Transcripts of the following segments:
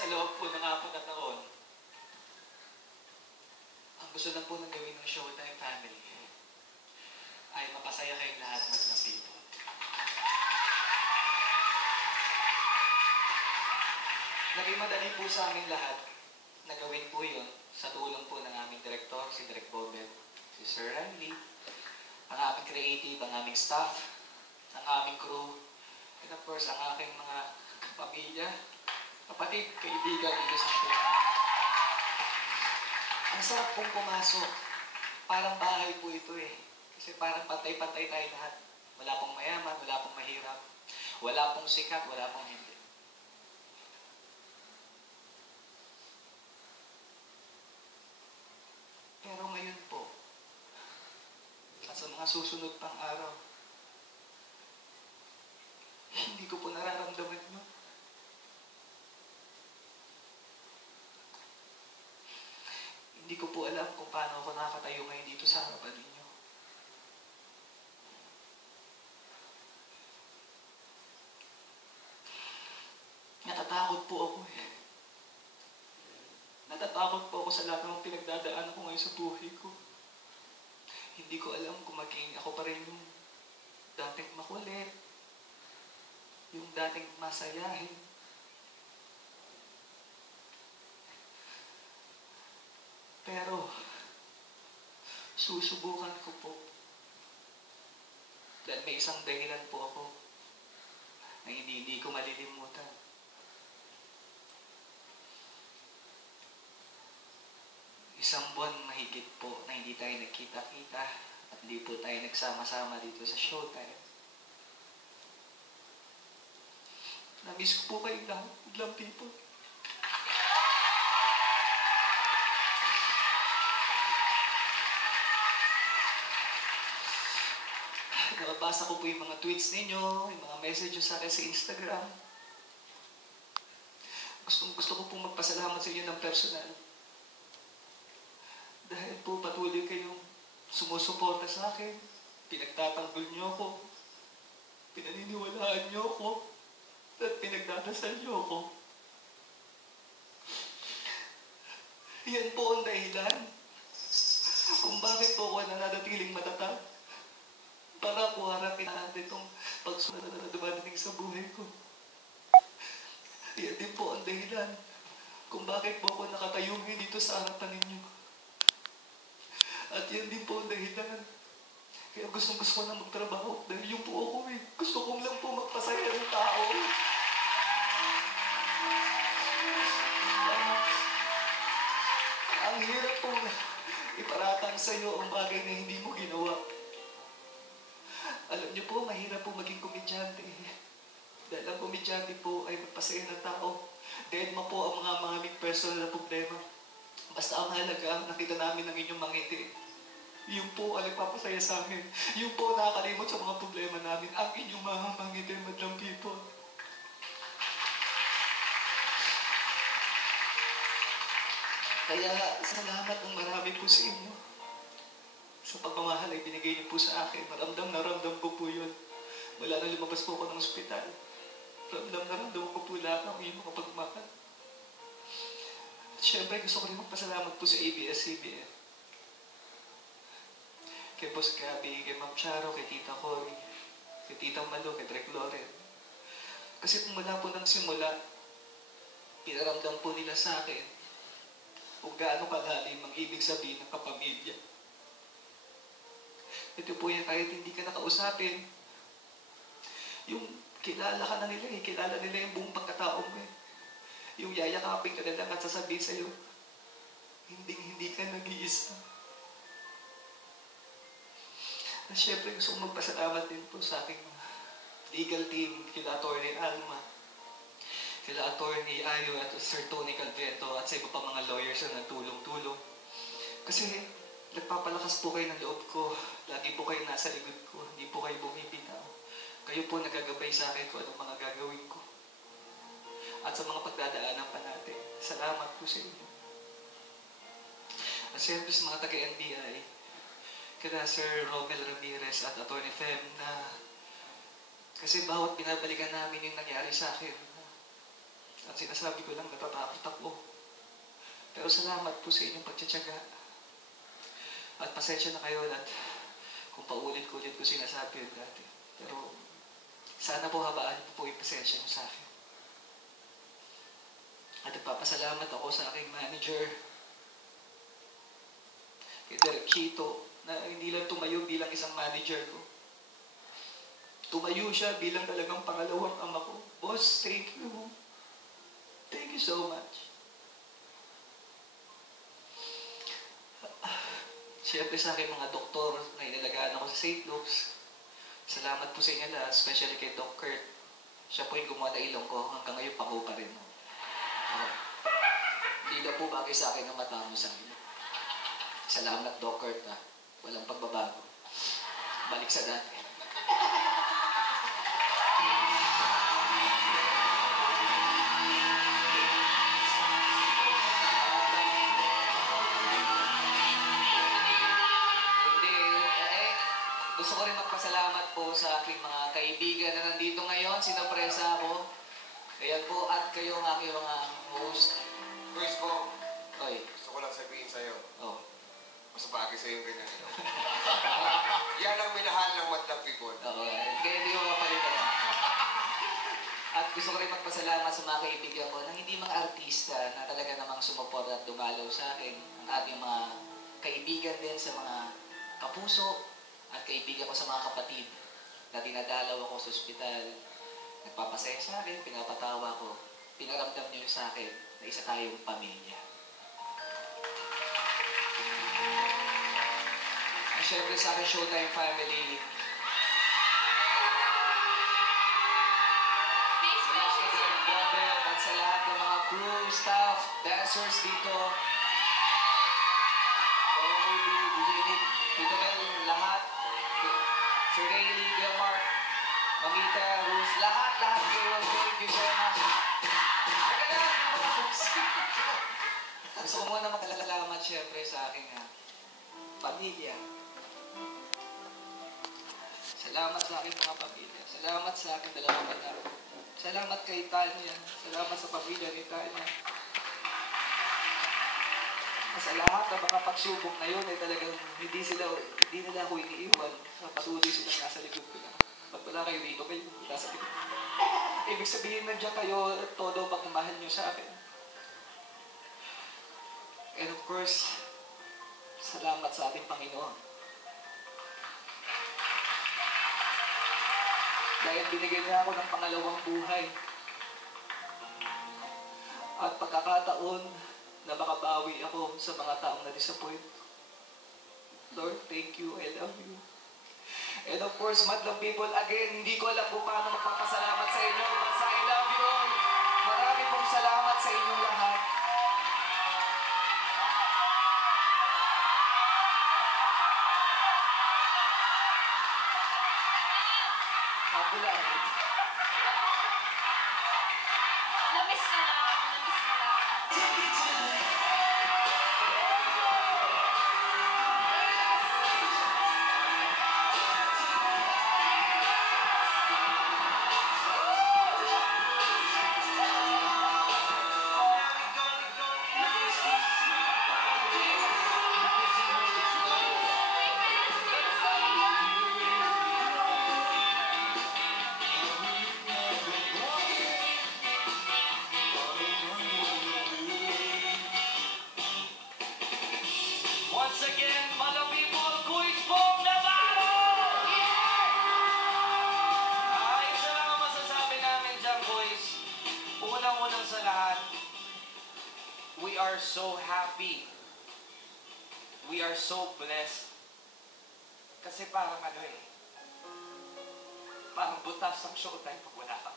Sa loob po ng 4 na taon, ang gusto lang po ng gawin ng Showtime family ay mapasaya kayong lahat ng people. Naging madali po sa amin lahat na gawin po yun sa tulong po ng aming director, si Direk Bobel, si Sir Riley, ang aming creative, ang aming staff, ang aming crew, and of course, ang aking mga pamilya, kapatid, kaibigan dito sa show. Ang sarap pong pumasok. Parang bahay po ito eh. Kasi parang pantay-pantay tayo lahat. Wala pong mayaman, wala pong mahirap. Wala pong sikat, wala pong hindi. Pero ngayon po, at sa mga susunod pang araw, hindi ko po nararamdaman yun. Hindi ko po alam kung paano ako nakakatayo ngayon dito sa harapan ninyo. Natatakot po ako eh. Natatakot po ako sa lahat ng pinagdadaanan ko ngayon sa buhay ko. Hindi ko alam kung maging ako pa rin yung dating makulit, yung dating masayahin. Pero, susubukan ko po. Dahil may isang dahilan po ako na hindi ko malilimutan. Isang buwan mahigit po na hindi tayo nagkita-kita at hindi po tayo nagsama-sama dito sa Showtime. Na-miss ko po kayo lahat, biglang people. Nababasa ko po yung mga tweets ninyo, yung mga messages sa akin sa Instagram. Gusto ko pong magpasalamat sa inyo ng personal. Dahil po patuloy kayong sumusuporta sa akin, pinagtatanggol niyo ako, pinaniniwalaan niyo ako, at pinagdadasal niyo ako. Yan po ang dahilan kung bakit po ako nananatiling matatag para po harapin natin itong pagsunod na dumadating sa buhay ko. Yan din po ang dahilan kung bakit po ako nakatayo ngayon dito sa harapan ninyo. At yan din po ang dahilan. Kaya gusto ko na magtrabaho dahil yung po ako eh. Gusto kong lang po magpasaya ng tao. Ang hirap po iparatang sa iyo ang bagay na hindi mo ginawa. Alam niyo po, mahirap po maging komedyante. Dahil ang komedyante po ay magpasaya ng tao. Dahil mo po ang mga personal na problema. Basta ang halaga, nakita namin ng inyong mga ngiti. Yung po ang nagpapasaya sa amin. Yung po nakakalimot sa mga problema namin. Ang inyong mga ngiti, madlang people. Kaya salamat ng marami po sa inyo. Sa pagmamahal ay binigay niyo po sa akin. Naramdam ko po yun. Wala na lumabas po ako ng ospital. Naramdam ko po lahat ng inyong mga pagmamahal. At syempre, gusto ko rin magpasalamat po sa ABS-CBN. Kay Boss Gabi, kay Ma'am Charo, kay Tita Cory, kay Tita Malo, kay Direk Loren. Kasi kung mula po ng simula, pinaramdam po nila sa akin kung gaano kalalim ang ibig sabihin ng kapamilya. Ito po yan, kahit hindi ka nakausapin, yung kilala ka na nila eh, kilala nila yung buong pagkatao mo eh. Yung yayakapin ka na lang at sasabihin sa'yo, hindi ka nag-iisa. At syempre gusto kong magpasalamat din po sa aking legal team, kila Atty. Alma, kila Atty. Ayo at Sir Tony Calveto at sa iba pa mga lawyers na nagtulong-tulong. Kasi nagpapalakas po kayo ng loob ko. Lagi po kayo nasa likod ko. Hindi po kayo bumibitaw. Kayo po nagagabay sa akin kung anong mga gagawin ko. At sa mga pagdadaanan pa natin. Salamat po sa inyo. At siyempre sa mga taga-NBI, kina Sir Romel Ramirez at Atty. Fem na kasi bawat binabalikan namin yung nangyari sa akin, At sinasabi ko lang, natatakot ako. Pero salamat po sa inyong pagtsatsaga. At pasensya na kayo at kung paulit-ulit ko sinasabi yun dati. Pero sana po habaan niyo po yung pasensya niyo sa akin. At nagpapasalamat ako sa aking manager, kay Derek Chito, na hindi lang tumayo bilang isang manager ko. Tumayo siya bilang talagang pangalawang ama ko. Boss, thank you. Thank you so much. Siyempre sa aking mga doktor na inalagaan ako sa St. Luke's, salamat po sa inyo lahat, especially kay Doc Kurt. Siya po yung gumawa ng ilong ko, hanggang ngayon pango pa rin. Hindi na po bagay sa akin ang matamo sa inyo. Salamat, Doc Kurt, ha. Walang pagbabago. Balik sa dati. Gusto ko rin magpasalamat po sa aking mga kaibigan na nandito ngayon. Sinapresa ako. Ayan po, at kayo ang aking mga host. Chris po, Oy. gusto ko lang sabihin sa'yo, Oh. mas bagay sa'yo yung ganyan. Yan ang minahal ng madlang people. Oo. Kaya hindi ko mapalitan. At gusto ko rin magpasalamat sa mga kaibigan ko na hindi mga artista na talaga namang sumuport at dumalaw sa akin. Ang ating mga kaibigan din sa mga kapuso at kaibigan ko sa mga kapatid na dinadalaw ako sa ospital. Nagpapasaya sa akin, pinapatawa ko. Pinaramdam niyo sa akin na isa tayong pamilya. At syempre sa akin, Showtime family, at sa lahat ng mga crew, staff, dancers dito, Tito Mel, lahat, Sir Rayleigh, Gilmark, Mamita, Ruth, lahat kayo, thank you so much. Gusto ko muna magpasalamat syempre sa aking pamilya. Salamat sa aking mga pamilya. Salamat sa aking dalawang anak. Salamat kay Tanya. Salamat sa pamilya ni Tanya. Sa lahat ng mga pagsubok na yun ay talagang hindi nila ako iniiwan. Patuloy silang nasa likod ko lang. Ba't wala kayo dito? Kayo nasa likod. Ibig sabihin nandiyan kayo, todo pagmamahal nyo sa akin. And of course, salamat sa ating Panginoon. Dahil binigyan niya ako ng pangalawang buhay. At pagkakataon na makabawi ako sa mga taong na-disappoint. Lord, thank you. I love you. And of course, madlang people, again, hindi ko alam kung paano magpapasalamat sa inyo. Basta I love you all. Marami pong salamat sa inyong lahat. Ako lang. Namiss ka lang. Namiss ka lang. Once again, mga people, Kuis Pong Navarro! Isa lang ang masasabi namin dyan, boys. Unang-unang sa lahat, we are so happy. We are so blessed. Kasi parang parang butas ang Showtime pag wala ka.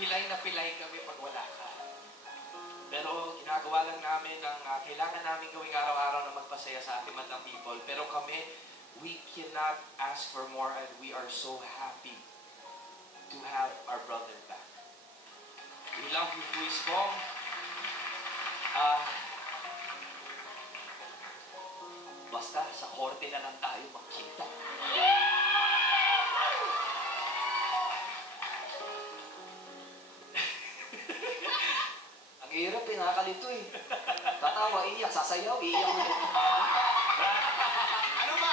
Pilay na pilay kami pag wala ka. Pero ginagawa lang namin ang kailangan namin gawing araw-araw na magpasaya sa ating madlang people. Pero kami, we cannot ask for more and we are so happy to have our brother back. We love you, Kuis Pong. Basta sa korte na lang tayo magkita. nakakalito eh. Tatawa, iiyak, sasayaw, iiyak ulit.